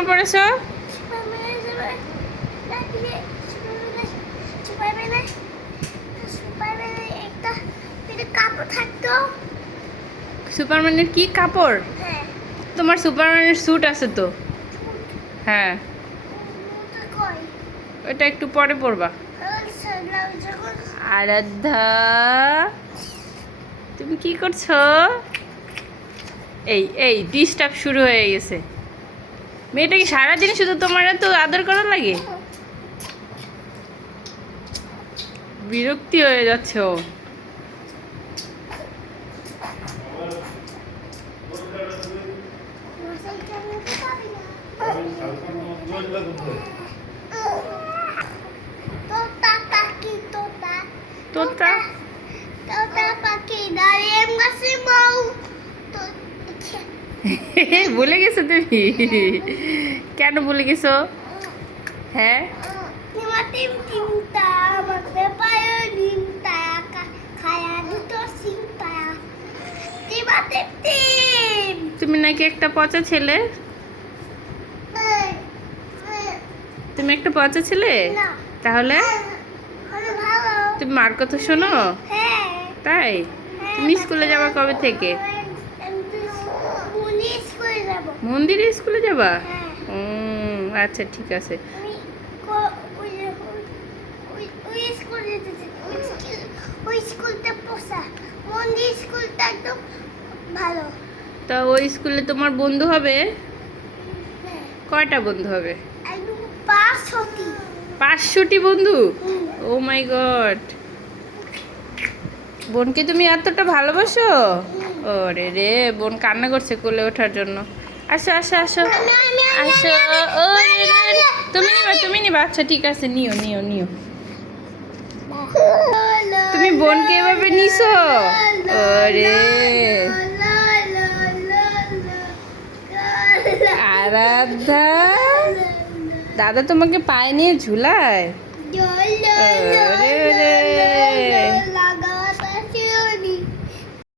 জামা পরেছো? সুপারম্যানের কি কাপড়? তোমার সুপারম্যানের স্যুট আছে তো। হ্যাঁ, ওটা একটু পরে পরবা। আরাধ্যা, তুমি কি করছো? এই এই ডিস্টার্ব শুরু হয়ে গেছে। মেয়েটা কি সারাদিন শুধু তোমার এত আদর করা লাগে? বিরক্তি হয়ে যাচ্ছে ও। তোতা ভুলে গেছো তুমি? কেন ভুলে গেছো? হ্যাঁ, তুমি নাকি একটা পচা ছেলে। তুমি একটা পচা ছেলে? তাহলে তুমি মার কথা শোনো? তাই? তুমি স্কুলে যাবা কবে থেকে? মন্দিরে স্কুলে যাবা? আচ্ছা ঠিক আছে। তা ওই স্কুলে তোমার বন্ধু হবে? কয়টা বন্ধু হবে? 500টি বন্ধু? ও মাই গড, বোনকে তুমি এতটা ভালোবাসো? ওরে রে, বোন কান্না করছে কোলে ওঠার জন্য। আসো আসো আসো আসো। ও তুমি নিবা? আচ্ছা ঠিক আছে, নিও নিও নিও। তুমি বোনকে এভাবে নিছো? ওরে আরাধ্যা, দাদা তোমাকে পায়ে নিয়ে ঝুলায়? ওরে ওরে।